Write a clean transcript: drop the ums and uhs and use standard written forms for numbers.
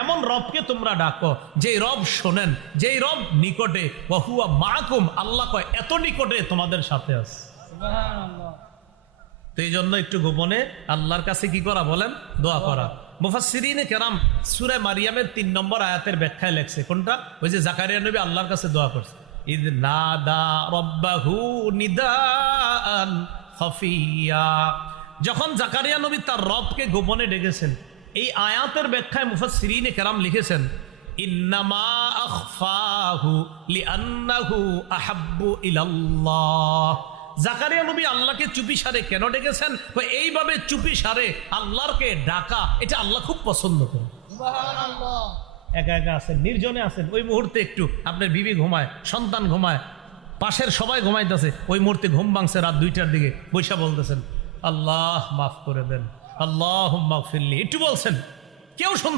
এমন রবকে তোমরা ডাকো যেই রব শোনেন, যেই রব নিকটে, ওয়াহুয়া মাকুম, আল্লাহ কয় এত নিকটে তোমাদের সাথে আছে। তো এই জন্য একটু গোপনে আল্লাহর কাছে কি করা বলেন, দোয়া করা। মুফাসসিরিনে কেরাম সূরা মারিয়ামের 3 নম্বর আয়াতের ব্যাখ্যায় লেখছে, কোনটা? ওই যে জাকারিয়া নবী আল্লাহর কাছে দোয়া করছে, ইদ নাদা রাব্বাহু নিদাআন খাফিয়া। যখন জাকারিয়া নবী তার রবকে গোপনে ডেকেছেন, এই আয়াতের ব্যাখ্যায় মুফাসসিরিনে কেরাম লিখেছেন, ইন্নামা আখফাহু লিআন্নাহু আহাব্বু ইলাল্লাহ। জাকারিয়া নবী আল্লাহকে চুপি সারে কেন ডেকেছেন? এইভাবে চুপি সারে আল্লাহকে ডাকা, এটা আল্লাহ খুব পছন্দ করেন। সুবহানাল্লাহ। একা একা আছেন, নির্জনে আছেন, ওই মুহূর্তে একটু আপনার বিবি ঘুমায়, সন্তান ঘুমায়, পাশের সবাই ঘুমাইতেছে, ওই মুহূর্তে ঘুম ভাঙছে রাত 2টার দিকে, বৈশা বলতেছেন আল্লাহ মাফ করে দেন, আল্লাহুম্মা গফিরলি, একটু বলছেন, কেউ শুনতে